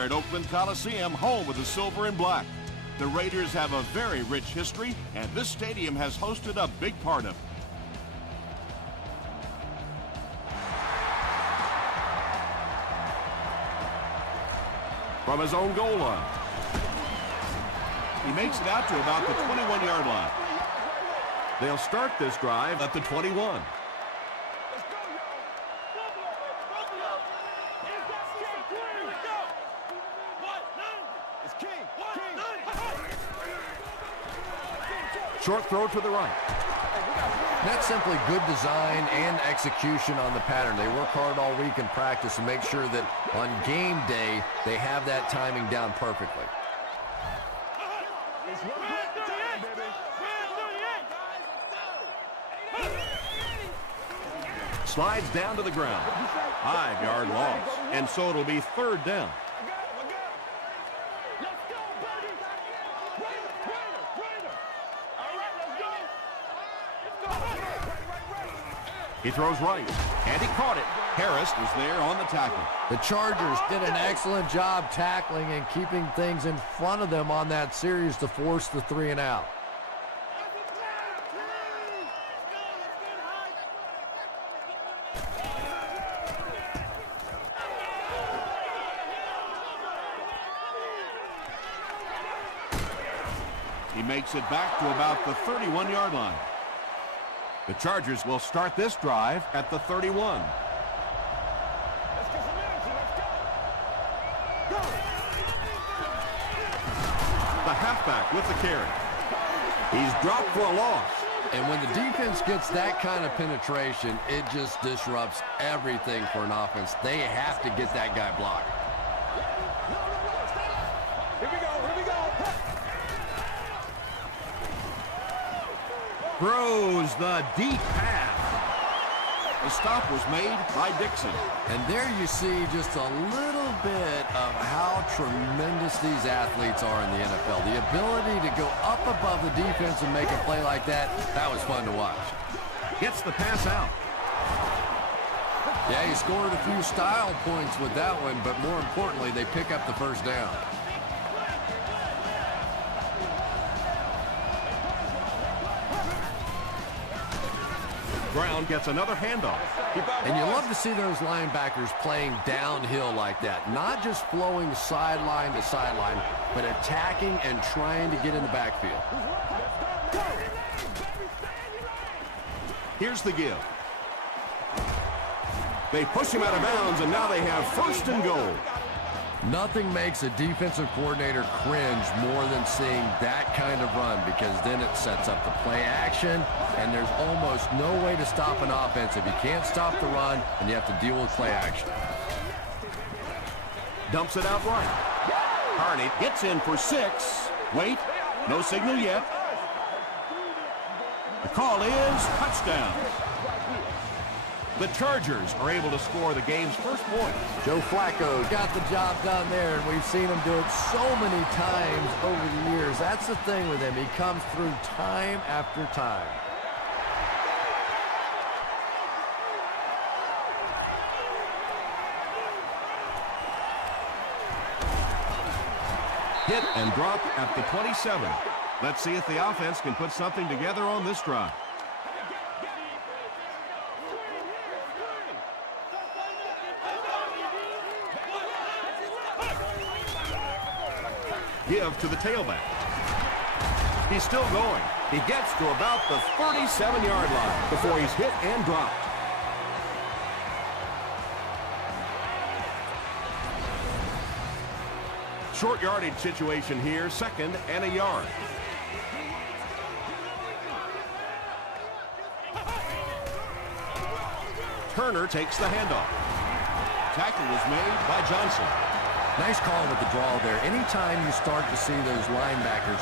we're at Oakland Coliseum, home of the silver and black. The Raiders have a very rich history, and this stadium has hosted a big part of it. From his own goal line, he makes it out to about the 21-yard line. They'll start this drive at the 21. Short throw to the right. That's simply good design and execution on the pattern. They work hard all week in practice to make sure that on game day they have that timing down perfectly. Slides down to the ground. 5-yard loss. And so it'll be third down. He throws right, and he caught it. Harris was there on the tackle. The Chargers did an excellent job tackling and keeping things in front of them on that series to force the 3 and out. He makes it back to about the 31-yard line. The Chargers will start this drive at the 31. The halfback with the carry. He's dropped for a loss. And when the defense gets that kind of penetration, it just disrupts everything for an offense. They have to get that guy blocked. Throws the deep pass. The stop was made by Dixon. And there you see just a little bit of how tremendous these athletes are in the NFL. The ability to go up above the defense and make a play like that, that was fun to watch. Gets the pass out. Yeah, he scored a few style points with that one, but more importantly, they pick up the first down. Brown gets another handoff. And you love to see those linebackers playing downhill like that. Not just flowing sideline to sideline, but attacking and trying to get in the backfield. Here's the give. They push him out of bounds, and now they have first and goal. Nothing makes a defensive coordinator cringe more than seeing that kind of run, because then it sets up the play action, and there's almost no way to stop an offense if you can't stop the run and you have to deal with play action. Dumps it out right. Harney gets in for 6. Wait, no signal yet. The call is touchdown. The Chargers are able to score the game's first point. Joe Flacco got the job done there, and we've seen him do it so many times over the years. That's the thing with him. He comes through time after time. Hit and drop at the 27. Let's see if the offense can put something together on this drive. Give to the tailback. He's still going. He gets to about the 37-yard line before he's hit and dropped. Short yardage situation here, 2nd and a yard. Turner takes the handoff. Tackle was made by Johnson. Nice call with the draw there. Anytime you start to see those linebackers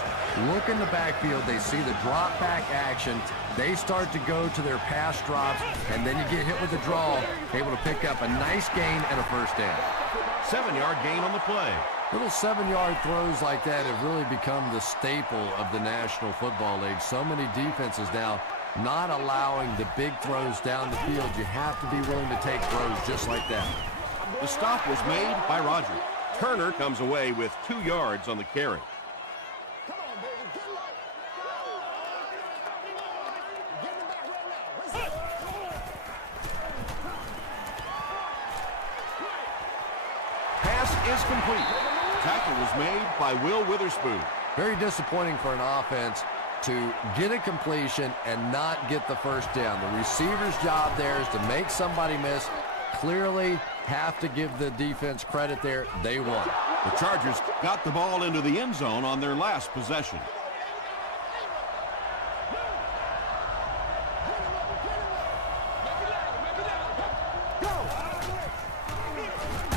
look in the backfield, they see the drop back action, they start to go to their pass drops, and then you get hit with the draw, able to pick up a nice gain and a first down. 7-yard gain on the play. Little 7-yard throws like that have really become the staple of the National Football League. So many defenses now not allowing the big throws down the field. You have to be willing to take throws just like that. The stop was made by Rodgers. Turner comes away with 2 yards on the carry. Come on, baby, get low. Get in the back right now. Pass is complete. Tackle was made by Will Witherspoon. Very disappointing for an offense to get a completion and not get the first down. The receiver's job there is to make somebody miss. Clearly have to give the defense credit there. They won. The Chargers got the ball into the end zone on their last possession.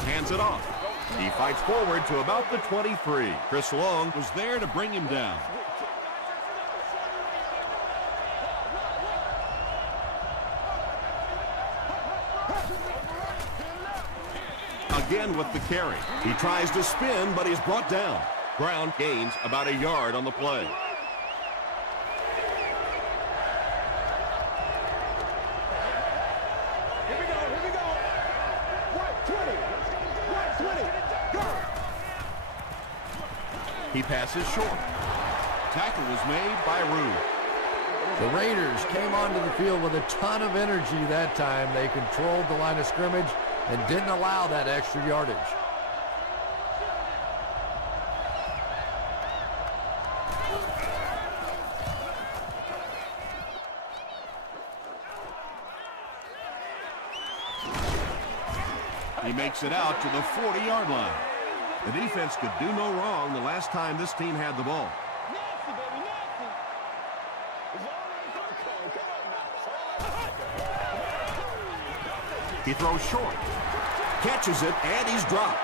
Hands it off. He fights forward to about the 23. Chris Long was there to bring him down. Again with the carry. He tries to spin, but he's brought down. Brown gains about a yard on the play. Here we go. Right 20, go. He passes short. Tackle was made by Rue. The Raiders came onto the field with a ton of energy that time. They controlled the line of scrimmage and didn't allow that extra yardage. He makes it out to the 40-yard line. The defense could do no wrong the last time this team had the ball. Nasty, baby, nasty. It's all right. Come on now. He throws short. Catches it, and he's dropped.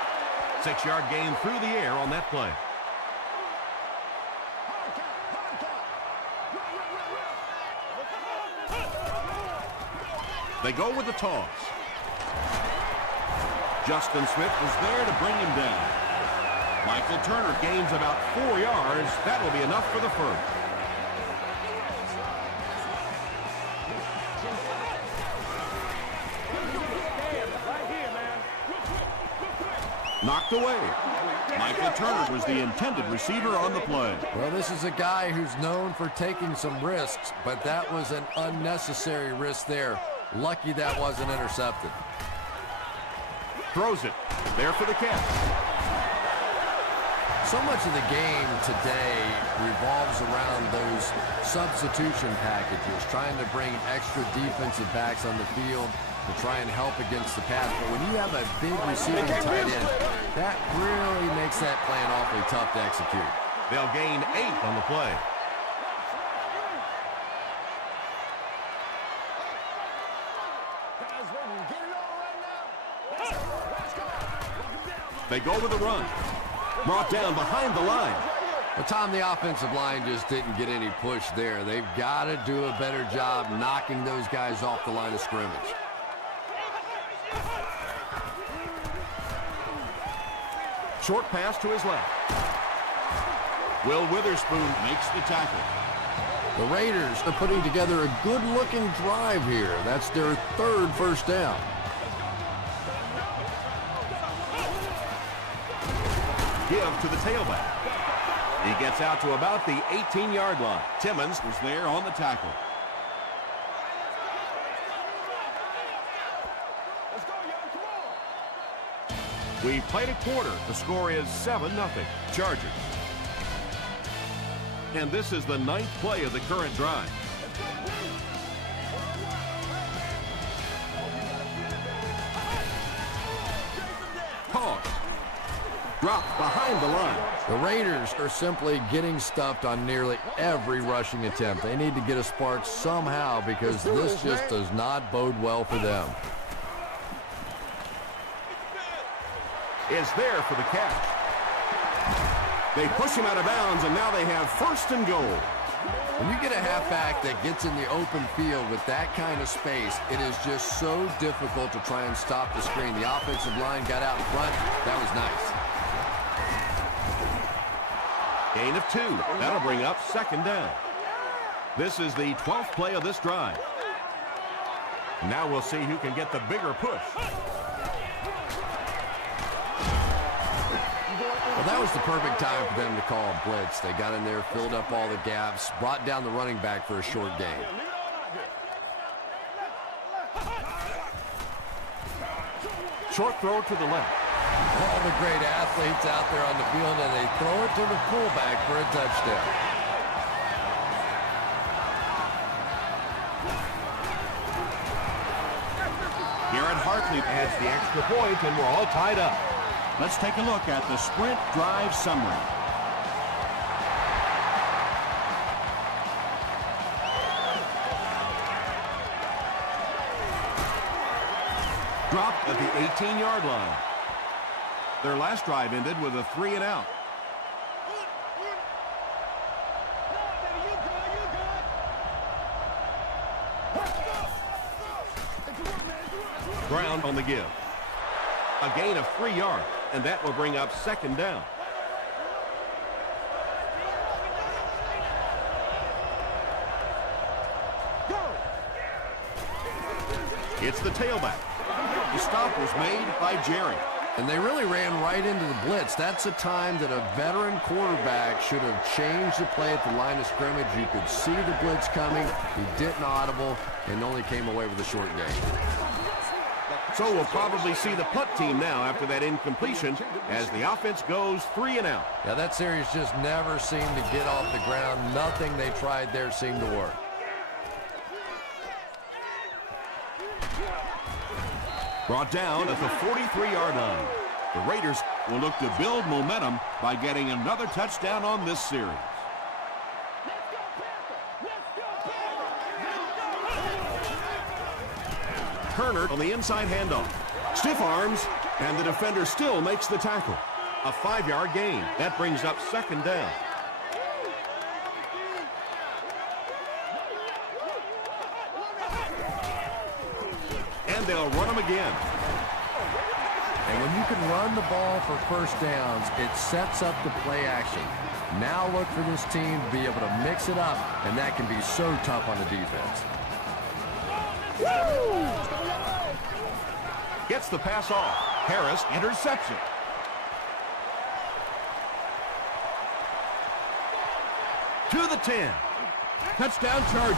6-yard gain through the air on that play. They go with the toss. Justin Smith was there to bring him down. Michael Turner gains about 4 yards. That will be enough for the first. Knocked away. Michael Turner was the intended receiver on the play. Well, this is a guy who's known for taking some risks, but that was an unnecessary risk there. Lucky that wasn't intercepted. Throws it. There for the catch. So much of the game today revolves around those substitution packages, trying to bring extra defensive backs on the field to try and help against the pass. But when you have a big receiving tight end, that really makes that plan awfully tough to execute. They'll gain 8 on the play. Guys, ready to get it on right now? Let's go. They go with the run. Brought down behind the line. But Tom, the offensive line just didn't get any push there. They've got to do a better job knocking those guys off the line of scrimmage. Short pass to his left. Will Witherspoon makes the tackle. The Raiders are putting together a good-looking drive here. That's their 3rd first down. Give to the tailback. He gets out to about the 18-yard line. Timmons was there on the tackle. Let's go, young. Come on. We played a quarter. The score is 7-0. Chargers. And this is the 9th play of the current drive. Toss. Dropped behind the line. The Raiders are simply getting stuffed on nearly every rushing attempt. They need to get a spark somehow because this just does not bode well for them. Is there for the catch. They push him out of bounds, and now they have 1st and goal. When you get a halfback that gets in the open field with that kind of space, it is just so difficult to try and stop the screen. The offensive line got out in front. That was nice. Gain of 2. That'll bring up 2nd down. This is the 12th play of this drive. Now we'll see who can get the bigger push. Well, that was the perfect time for them to call a blitz. They got in there, filled up all the gaps, brought down the running back for a short gain. Short throw to the left. All the great athletes out there on the field, and they throw it to the fullback for a touchdown. Garrett Hartley adds the extra point, and we're all tied up. Let's take a look at the sprint drive summary. Dropped at the 18-yard line. Their last drive ended with a 3-and-out. Ground on the give. A gain of 3 yards, and that will bring up second down. It's the tailback. The stop was made by Jerry. And they really ran right into the blitz. That's a time that a veteran quarterback should have changed the play at the line of scrimmage. You could see the blitz coming. He didn't audible and only came away with a short gain. So we'll probably see the punt team now after that incompletion as the offense goes 3-and-out. Yeah, that series just never seemed to get off the ground. Nothing they tried there seemed to work. Brought down at the 43-yard line. The Raiders will look to build momentum by getting another touchdown on this series. Turner on the inside handoff. Stiff arms, and the defender still makes the tackle. A 5-yard gain. That brings up second down. And they'll run them again. And when you can run the ball for first downs, it sets up the play action. Now look for this team to be able to mix it up, and that can be so tough on the defense. Gets the pass off. Harris, interception. To the 10. Touchdown Chargers.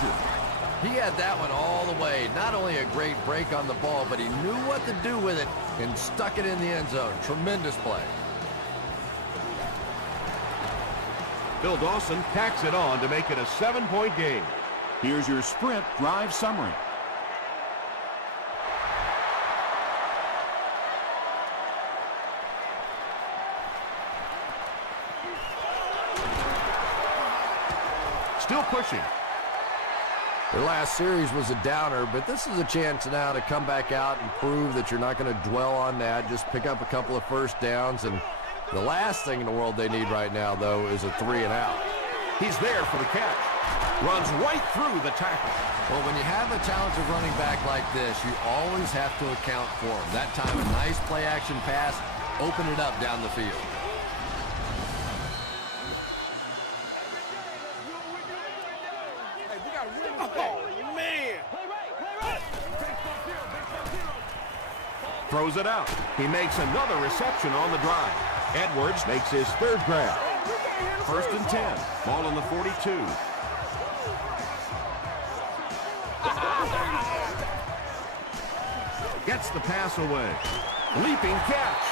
He had that one all the way. Not only a great break on the ball, but he knew what to do with it and stuck it in the end zone. Tremendous play. Bill Dawson tacks it on to make it a 7-point game. Here's your sprint drive summary. Still pushing. Their last series was a downer, but this is a chance now to come back out and prove that you're not going to dwell on that. Just pick up a couple of first downs, and the last thing in the world they need right now, though, is a 3-and-out. He's there for the catch. Runs right through the tackle. Well, when you have a talented running back like this, you always have to account for him. That time, a nice play-action pass, open it up down the field. Throws it out. He makes another reception on the drive. Edwards makes his third grab. First and 10. Ball on the 42. Gets the pass away. Leaping catch.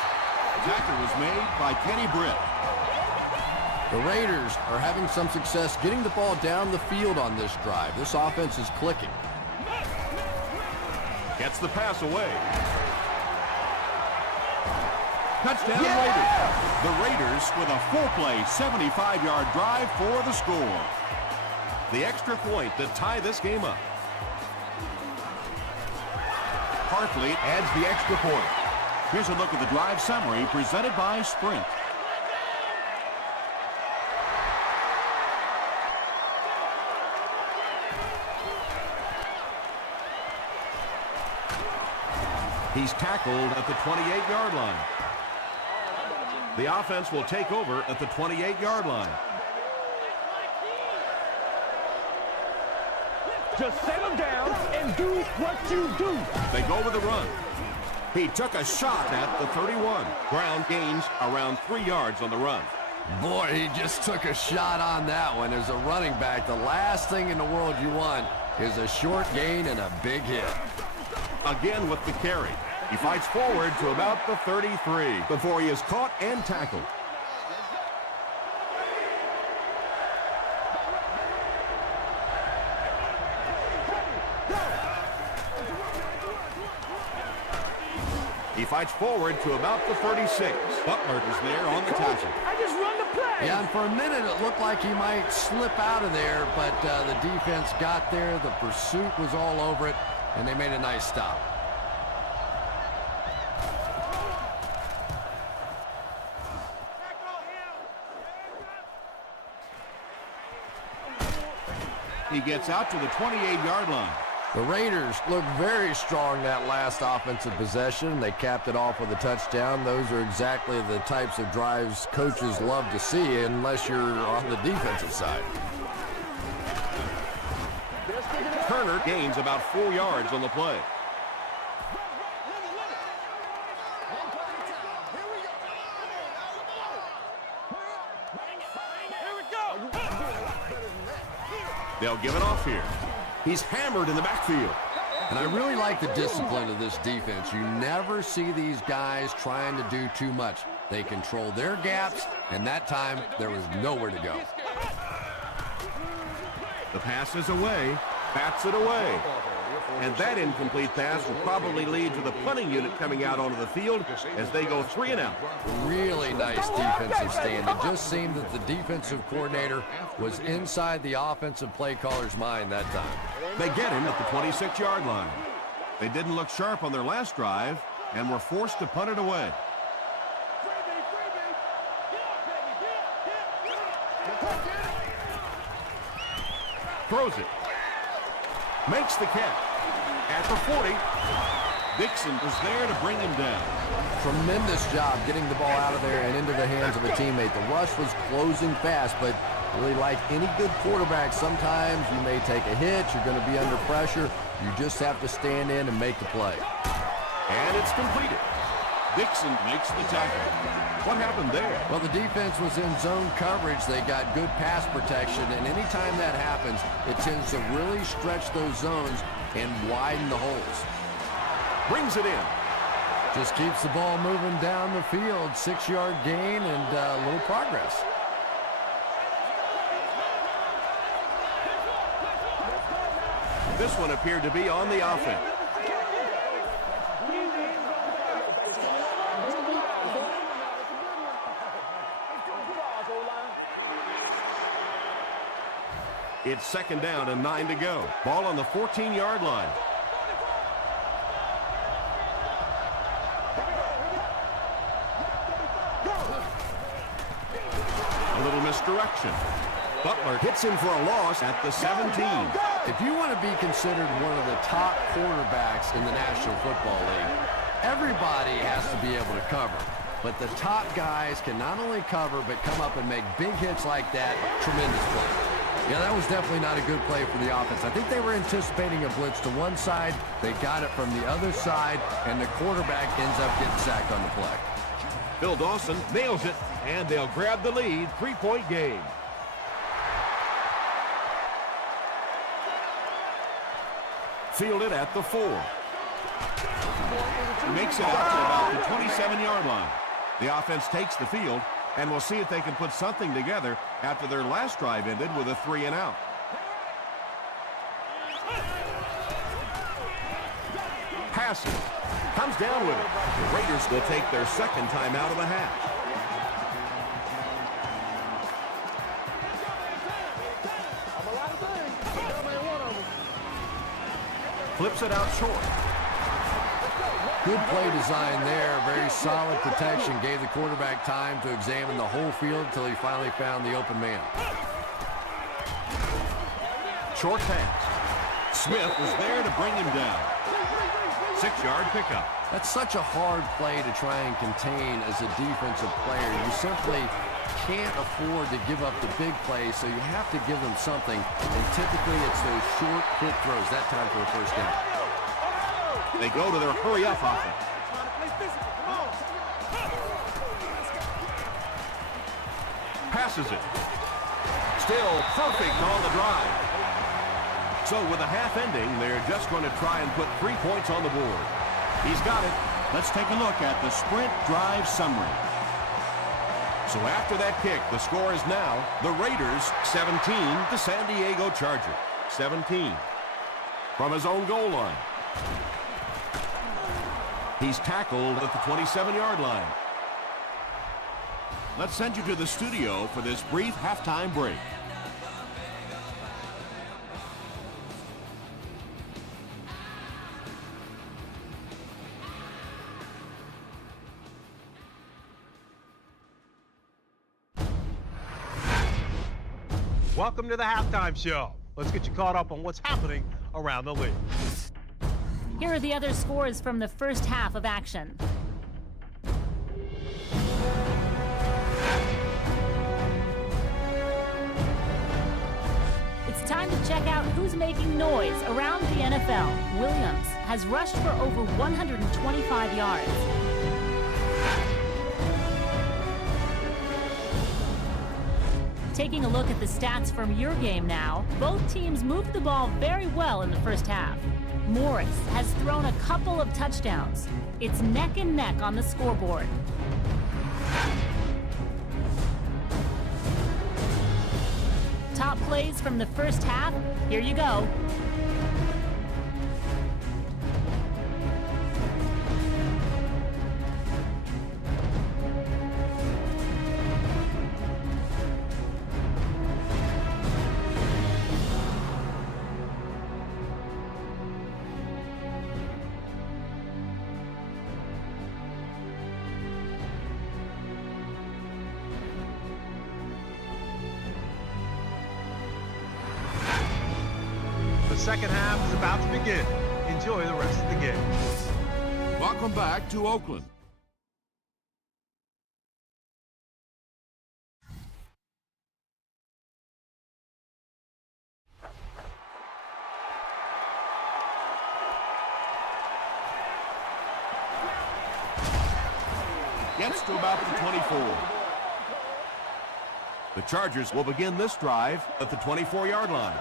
Tackle was made by Kenny Britt. The Raiders are having some success getting the ball down the field on this drive. This offense is clicking. Gets the pass away. Touchdown Raiders. The Raiders with a full-play 75-yard drive for the score. The extra point to tie this game up. Hartley adds the extra point. Here's a look at the drive summary presented by Sprint. He's tackled at the 28-yard line. The offense will take over at the 28-yard line. Just settle down and do what you do. They go with a run. He took a shot at the 31. Ground gains around 3 yards on the run. Boy, he just took a shot on that one. As a running back, the last thing in the world you want is a short gain and a big hit. Again with the carry. He fights forward to about the 33 before he is caught and tackled. He fights forward to about the 36. Butler is there on the tackle. I just run the play. Yeah, and for a minute it looked like he might slip out of there, but the defense got there. The pursuit was all over it, and they made a nice stop. He gets out to the 28-yard line. The Raiders looked very strong that last offensive possession. They capped it off with a touchdown. Those are exactly the types of drives coaches love to see, unless you're on the defensive side. Turner gains about 4 yards on the play. They'll give it off here. He's hammered in the backfield. And I really like the discipline of this defense. You never see these guys trying to do too much. They control their gaps, and that time there was nowhere to go. The pass is away, bats it away. And that incomplete pass will probably lead to the punting unit coming out onto the field as they go 3 and out. Really nice defensive stand. It just seemed that the defensive coordinator was inside the offensive play caller's mind that time. They get him at the 26-yard line. They didn't look sharp on their last drive and were forced to punt it away. Throws it. Makes the catch. At the 40, Dixon was there to bring him down. Tremendous job getting the ball out of there and into the hands of a teammate. The rush was closing fast, but really like any good quarterback, sometimes you may take a hit, you're going to be under pressure. You just have to stand in and make the play. and it's completed. Dixon makes the tackle. What happened there? Well, the defense was in zone coverage. They got good pass protection, and anytime that happens, it tends to really stretch those zones and widen the holes. Brings it in. Just keeps the ball moving down the field. 6-yard gain and a little progress. This one appeared to be on the offense. It's 2nd down and 9 to go. Ball on the 14-yard line. A little misdirection. Butler hits him for a loss at the 17. If you want to be considered one of the top quarterbacks in the National Football League, everybody has to be able to cover. But the top guys can not only cover, but come up and make big hits like that. Tremendous play. Yeah, that was definitely not a good play for the offense. I think they were anticipating a blitz to one side. They got it from the other side, and the quarterback ends up getting sacked on the play. Bill Dawson nails it, and they'll grab the lead. 3-point game. Fielded at the 4. He makes it out to about the 27-yard line. The offense takes the field, and we'll see if they can put something together after their last drive ended with a 3-and-out. Passing. Comes down with it. The Raiders will take their 2nd time out of the half. Flips it out short. Good play design there. Very solid protection. Gave the quarterback time to examine the whole field until he finally found the open man. Short pass. Smith was there to bring him down. 6-yard pickup. That's such a hard play to try and contain as a defensive player. You simply can't afford to give up the big plays, so you have to give them something. And typically it's those short, quick throws. That time for a 1st down. They go to their hurry-up offense. Passes it. Still perfect on the drive. So with a half ending, they're just going to try and put 3 points on the board. He's got it. Let's take a look at the sprint drive summary. So after that kick, the score is now the Raiders 17, the San Diego Chargers 17. From his own goal line. He's tackled at the 27-yard line. Let's send you to the studio for this brief halftime break. Welcome to the halftime show. Let's get you caught up on what's happening around the league. Here are the other scores from the first half of action. It's time to check out who's making noise around the NFL. Williams has rushed for over 125 yards. Taking a look at the stats from your game now, both teams moved the ball very well in the first half. Morris has thrown a couple of touchdowns. It's neck and neck on the scoreboard. Top plays from the first half, here you go. The second half is about to begin. Enjoy the rest of the game. Welcome back to Oakland. Gets to about the 24. The Chargers will begin this drive at the 24-yard line.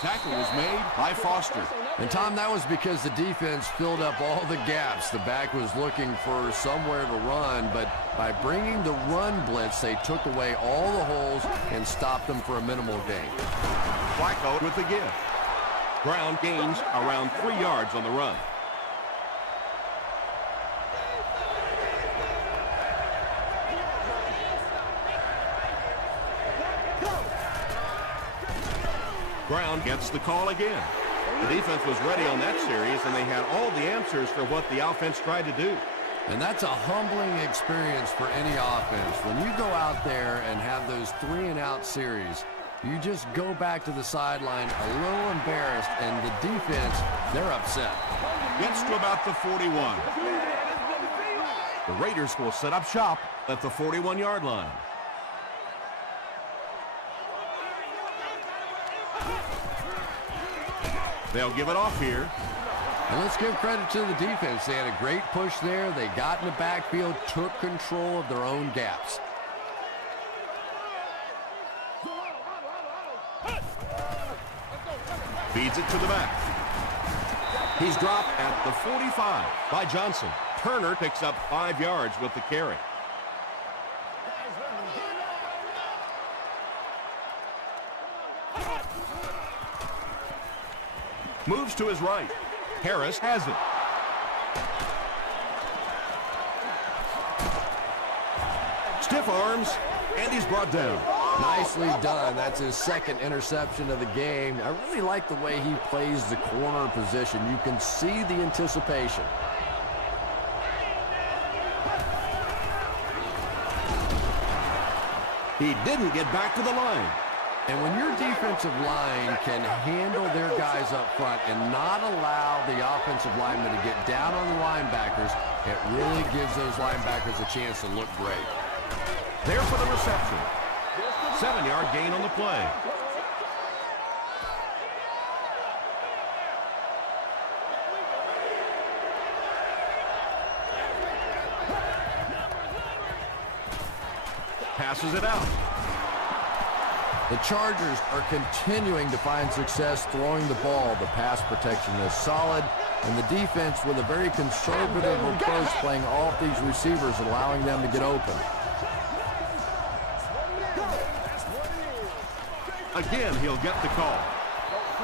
Tackle was made by Foster. And Tom, that was because the defense filled up all the gaps. The back was looking for somewhere to run, but by bringing the run blitz, they took away all the holes and stopped them for a minimal gain. Flacco with the give. Brown gains around 3 yards on the run. Brown gets the call again. The defense was ready on that series, and they had all the answers for what the offense tried to do. And that's a humbling experience for any offense. When you go out there and have those 3-and-out series, you just go back to the sideline a little embarrassed, and the defense, they're upset. Gets to about the 41. The Raiders will set up shop at the 41-yard line. They'll give it off here. And let's give credit to the defense. They had a great push there. They got in the backfield, took control of their own gaps. Feeds it to the back. He's dropped at the 45 by Johnson. Turner picks up 5 yards with the carry. Moves to his right. Harris has it. Stiff arms, and he's brought down. Nicely done. That's his second interception of the game. I really like the way he plays the corner position. You can see the anticipation. He didn't get back to the line. And when your defensive line can handle their guys up front and not allow the offensive linemen to get down on the linebackers, it really gives those linebackers a chance to look great. There for the reception. 7-yard gain on the play. Passes it out. The Chargers are continuing to find success throwing the ball. The pass protection is solid, and the defense with a very conservative approach playing off these receivers, allowing them to get open. Again, he'll get the call.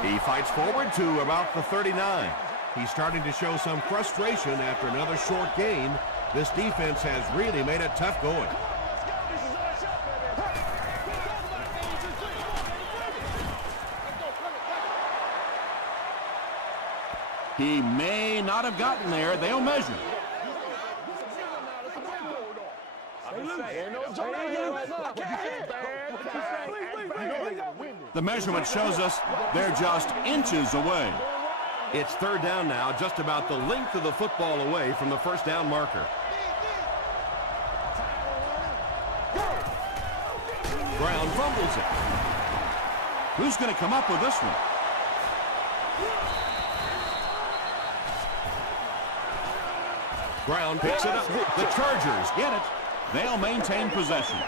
He fights forward to about the 39. He's starting to show some frustration after another short gain. This defense has really made it tough going. He may not have gotten there. They'll measure. The measurement shows us they're just inches away. It's third down now, just about the length of the football away from the first down marker. Brown fumbles it. Who's going to come up with this one? Brown picks it up. The Chargers get it. They'll maintain possession.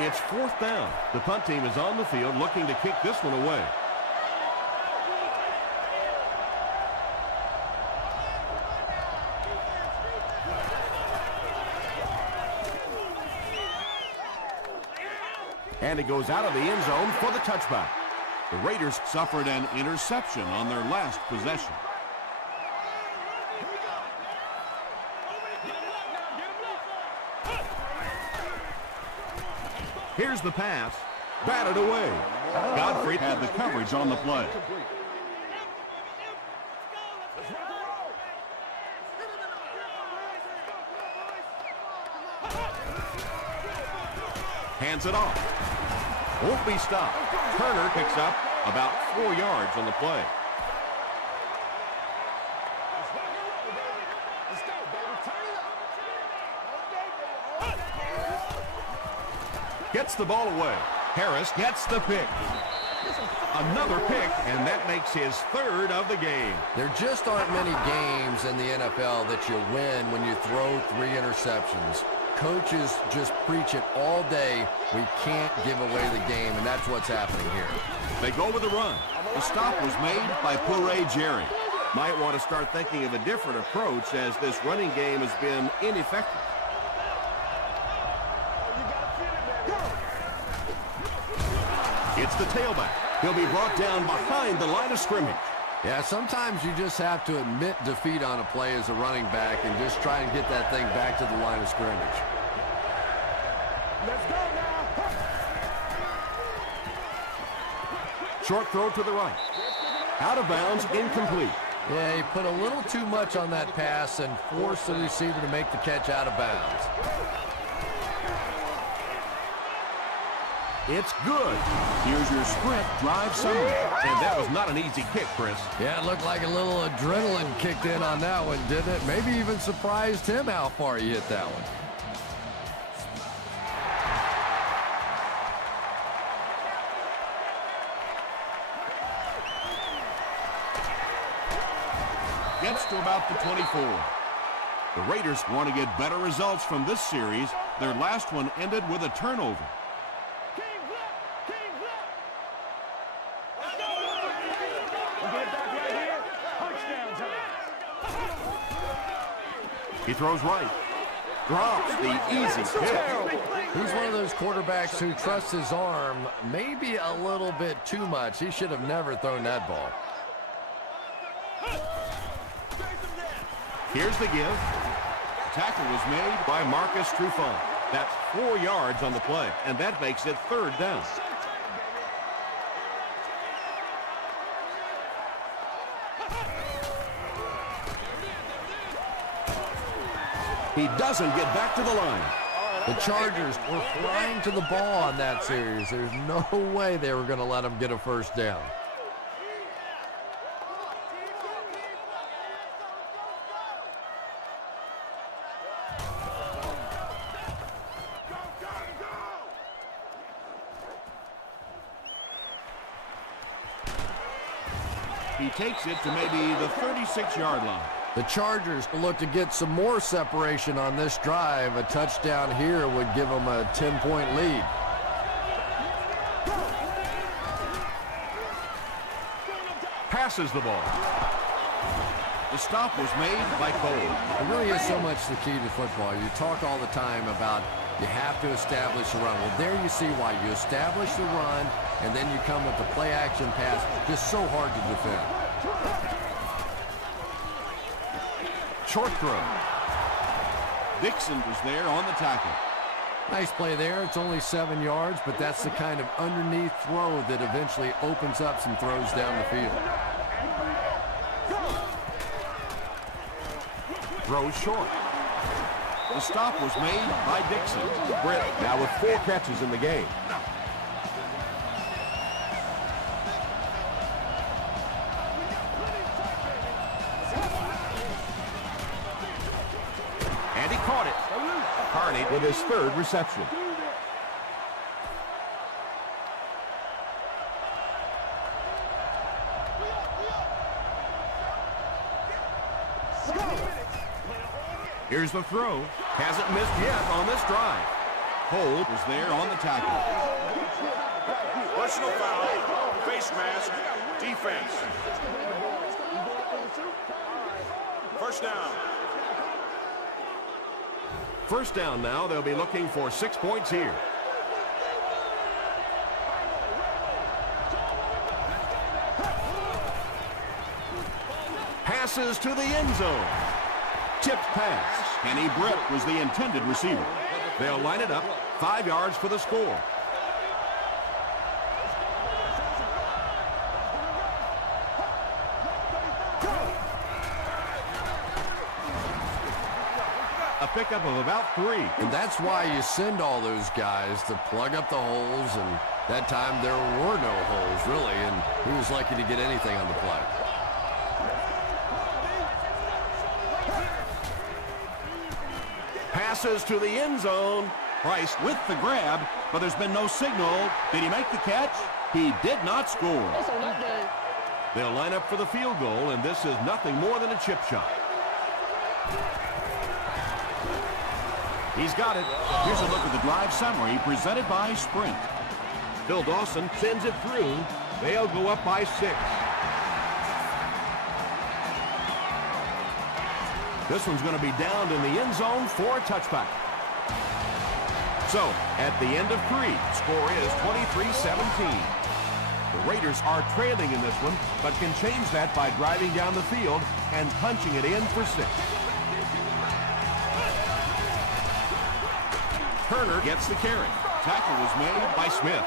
It's fourth down. The punt team is on the field looking to kick this one away. And it goes out of the end zone for the touchback. The Raiders suffered an interception on their last possession. Here's the pass. Batted away. Godfrey Had the coverage on the play. hands it off. Won't be stopped. Turner picks up about 4 yards on the play. Gets the ball away. Harris gets the pick. Another pick, and that makes his third of the game. There just aren't many games in the NFL that you win when you throw 3 interceptions. Coaches just preach it all day. We can't give away the game, and that's what's happening here. They go with a run. The stop was made by Puré Jerry. Might want to start thinking of a different approach as this running game has been ineffective. It's the tailback. He'll be brought down behind the line of scrimmage. Yeah, sometimes you just have to admit defeat on a play as a running back and just try and get that thing back to the line of scrimmage. Let's go now. Short throw to the right. Out of bounds, incomplete. Yeah, he put a little too much on that pass and forced the receiver to make the catch out of bounds. It's good. Here's your sprint drive summary. And that was not an easy kick, Chris. Yeah, it looked like a little adrenaline kicked in on that one, didn't it? Maybe even surprised him how far he hit that one. Gets to about the 24. The Raiders want to get better results from this series. Their last one ended with a turnover. He throws right. Drops the easy pitch. He's one of those quarterbacks who trusts his arm maybe a little bit too much. He should have never thrown that ball. Here's the give. Tackle was made by Marcus Trufant. That's 4 yards on the play, and that makes it third down. He doesn't get back to the line. The Chargers were flying to the ball on that series. There's no way they were going to let him get a first down. He takes it to maybe the 36-yard line. The Chargers look to get some more separation on this drive. A touchdown here would give them a 10-point lead. Passes the ball. The stop was made by Cole. It really is so much the key to football. You talk all the time about you have to establish the run. Well, there you see why. You establish the run, and then you come with the play-action pass. Just so hard to defend. Short throw. Dixon was there on the tackle. Nice play there. It's only 7 yards, but that's the kind of underneath throw that eventually opens up some throws down the field. Throws short. The stop was made by Dixon. Britt now with 4 catches in the game. And he caught it. Carney with his 3rd reception. Here's the throw. Hasn't missed yet on this drive. Hold was there on the tackle. Personal foul, face mask, defense. First down. First down now. They'll be looking for 6 points here. Passes to the end zone. Tipped pass. Kenny Britt was the intended receiver. They'll line it up. 5 yards for the score. A pickup of about 3. And that's why you send all those guys to plug up the holes, and that time there were no holes, really, and he was lucky to get anything on the play. Passes to the end zone. Price with the grab, but there's been no signal. Did he make the catch? He did not score. They'll line up for the field goal, and this is nothing more than a chip shot. He's got it. Here's a look at the drive summary presented by Sprint. Phil Dawson sends it through. They'll go up by 6. This one's going to be downed in the end zone for a touchback. So, at the end of 3, score is 23-17. The Raiders are trailing in this one, but can change that by driving down the field and punching it in for 6. Turner gets the carry. Tackle was made by Smith.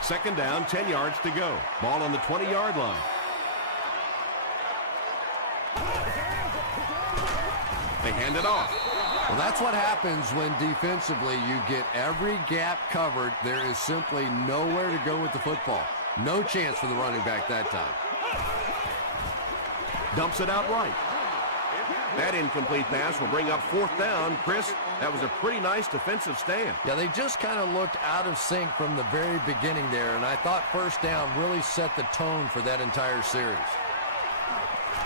Second down, 10 yards to go. Ball on the 20-yard line. They hand it off. Well, that's what happens when defensively you get every gap covered. There is simply nowhere to go with the football. No chance for the running back that time. Dumps it out right. That incomplete pass will bring up 4th down. Chris, that was a pretty nice defensive stand. Yeah, they just kind of looked out of sync from the very beginning there, and I thought first down really set the tone for that entire series.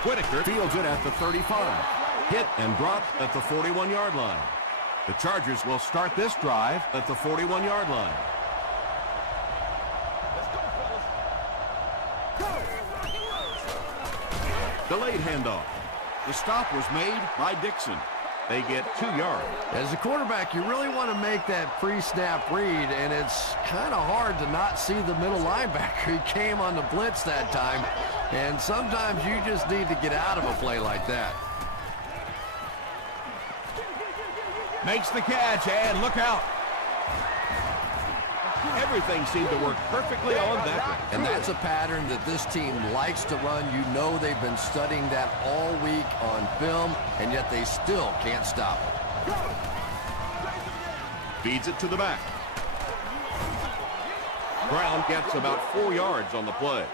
Whitaker fields it at the 35. Hit and dropped at the 41-yard line. The Chargers will start this drive at the 41-yard line. Delayed handoff. The stop was made by Dixon. They get 2 yards. As a quarterback, you really want to make that pre-snap read, and it's kind of hard to not see the middle linebacker. He came on the blitz that time, and sometimes you just need to get out of a play like that. Makes the catch, and look out. Everything seemed to work perfectly on that one. And that's a pattern that this team likes to run. You know they've been studying that all week on film, and yet they still can't stop it. Feeds it to the back. Brown gets about 4 yards on the play.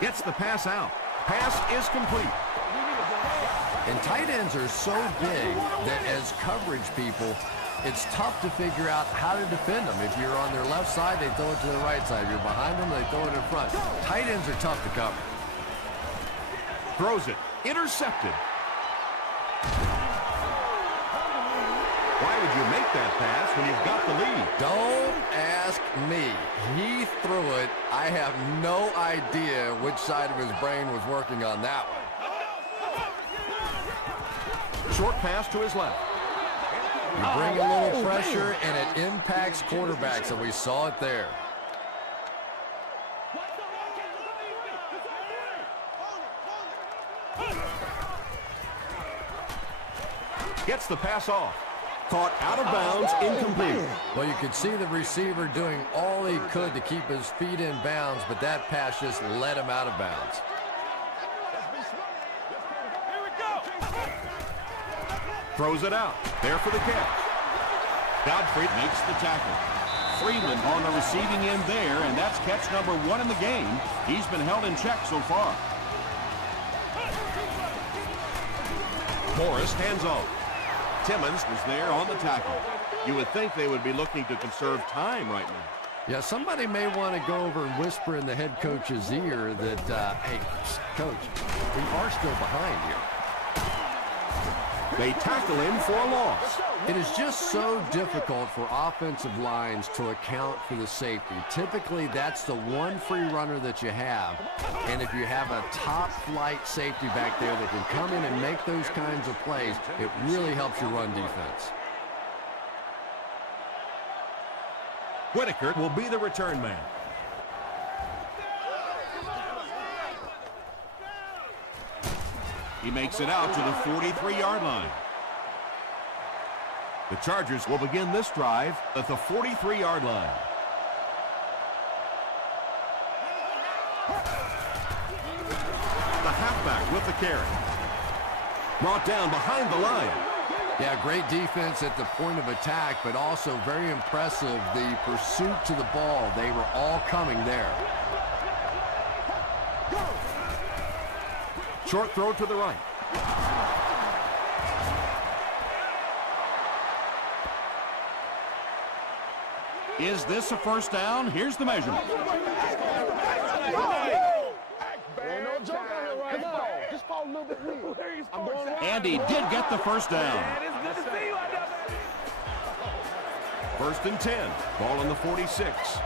Gets the pass out. Pass is complete. And tight ends are so big that as coverage people, it's tough to figure out how to defend them. If you're on their left side, they throw it to the right side. If you're behind them, they throw it in front. Tight ends are tough to cover. Throws it. Intercepted. Why would you make that pass when you've got the lead? Don't ask me. He threw it. I have no idea which side of his brain was working on that one. Short pass to his left. You bring a little pressure, and it impacts quarterbacks, and we saw it there. Gets the pass off. Caught out of bounds, incomplete. Well, you could see the receiver doing all he could to keep his feet in bounds, but that pass just let him out of bounds. Throws it out. There for the catch. Godfrey makes the tackle. Freeman on the receiving end there, and that's catch number 1 in the game. He's been held in check so far. Morris hands off. Timmons was there on the tackle. You would think they would be looking to conserve time right now. Yeah, somebody may want to go over and whisper in the head coach's ear that, hey, coach, we are still behind here. They tackle him for a loss. It is just so difficult for offensive lines to account for the safety. Typically, that's the one free runner that you have. And if you have a top-flight safety back there that can come in and make those kinds of plays, it really helps your run defense. Whitaker will be the return man. He makes it out to the 43-yard line. The Chargers will begin this drive at the 43-yard line. The halfback with the carry. Brought down behind the line. Yeah, great defense at the point of attack, but also very impressive the pursuit to the ball. They were all coming there. Short throw to the right. Is this a first down? Here's the measurement. And he did get the first down. First and 10. Ball on the 46.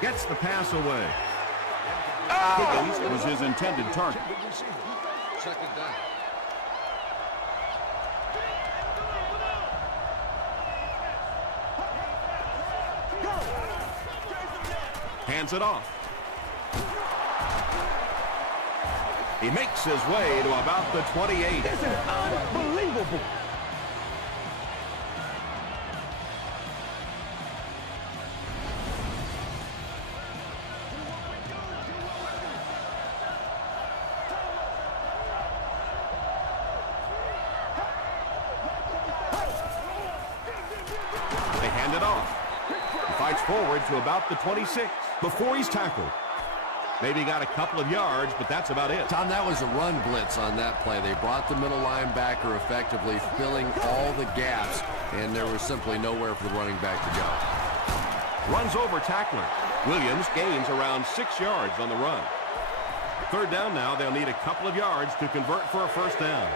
Gets the pass away. Higgins was his intended target. Second down. Hands it off. He makes his way to about the 28. This is unbelievable. They hand it off. He fights forward to about the 26 before he's tackled. Maybe got a couple of yards, but that's about it. Tom, that was a run blitz on that play. They brought the middle linebacker effectively filling all the gaps, and there was simply nowhere for the running back to go. Runs over tackler. Williams gains around 6 yards on the run. Third down now. They'll need a couple of yards to convert for a first down.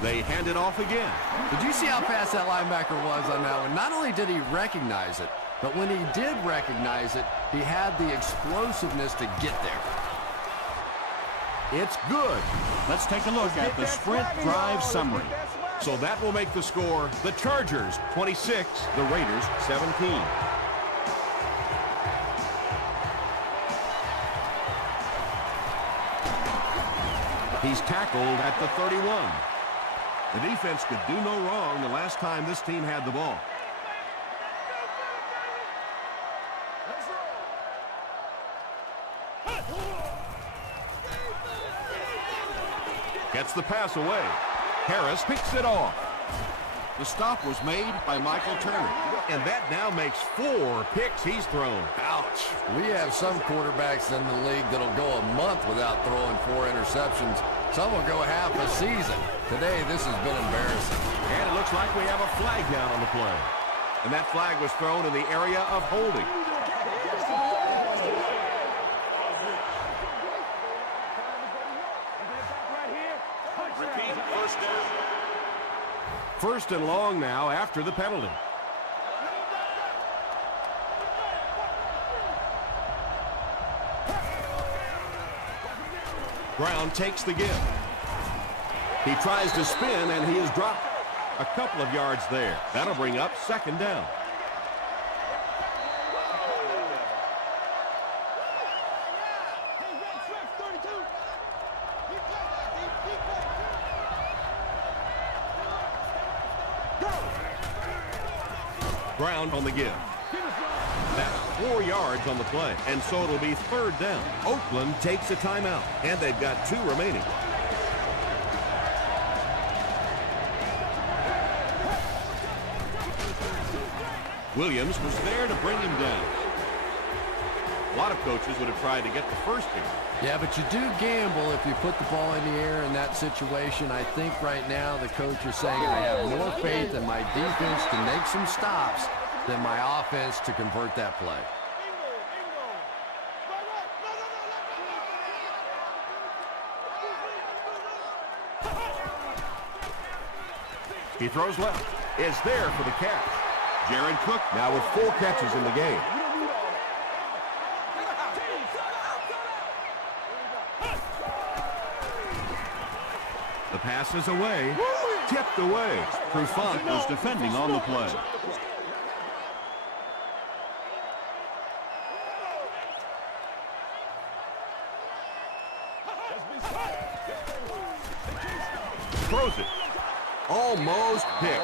They hand it off again. Did you see how fast that linebacker was on that one? Not only did he recognize it, but when he did recognize it, he had the explosiveness to get there. It's good. Let's take a look at the sprint drive summary. So that will make the score the Chargers 26, the Raiders 17. He's tackled at the 31. The defense could do no wrong the last time this team had the ball. Gets the pass away. Harris picks it off. The stop was made by Michael Turner. And that now makes 4 picks he's thrown. Ouch. We have some quarterbacks in the league that'll go a month without throwing 4 interceptions. Some will go half a season. Today, this has been embarrassing. And it looks like we have a flag down on the play. And that flag was thrown in the area of holding. Repeat, first down. First and long now after the penalty. Brown takes the give. He tries to spin, and he is dropped a couple of yards there. That'll bring up second down. Brown on the give. That's 4 yards on the play, and so it'll be third down. Oakland takes a timeout, and they've got 2 remaining. Williams was there to bring him down. A lot of coaches would have tried to get the first here. Yeah, but you do gamble if you put the ball in the air in that situation. I think right now the coach is saying I have more faith in my defense to make some stops than my offense to convert that play. He throws left. It's there for the catch. Jared Cook now with 4 catches in the game. The pass is away. Tipped away. Trufant was defending on the play. Throws it. Almost picked.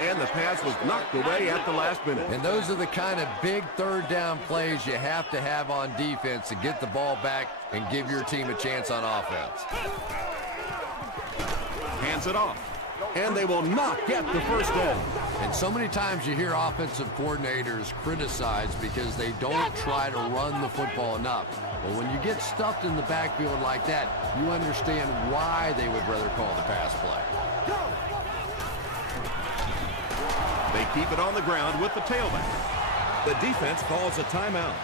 And the pass was knocked away at the last minute. And those are the kind of big third down plays you have to have on defense to get the ball back and give your team a chance on offense. Hands it off. And they will not get the first down. And so many times you hear offensive coordinators criticized because they don't try to run the football enough. Well, when you get stuffed in the backfield like that, you understand why they would rather call the pass play. They keep it on the ground with the tailback. The defense calls a timeout.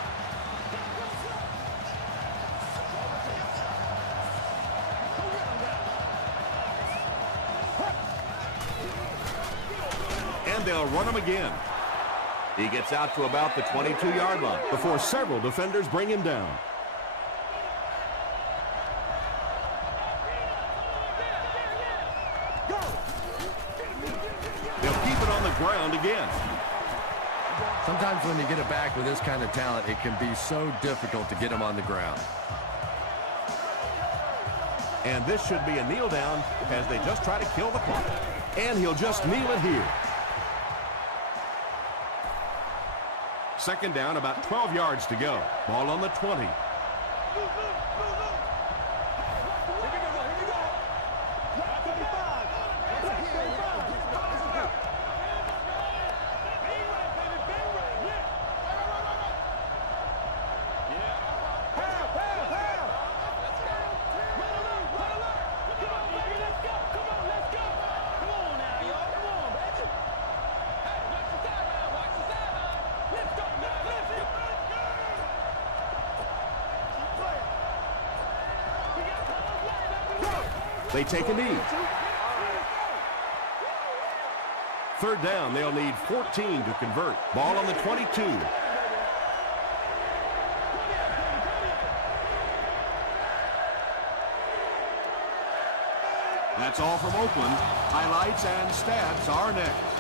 And they'll run him again. He gets out to about the 22-yard line before several defenders bring him down. Ground again. Sometimes when you get it back with this kind of talent, it can be so difficult to get him on the ground. And this should be a kneel down as they just try to kill the clock. And he'll just kneel it here. Second down, about 12 yards to go. Ball on the 20. They take a knee. Third down, they'll need 14 to convert. Ball on the 22. That's all from Oakland. Highlights and stats are next.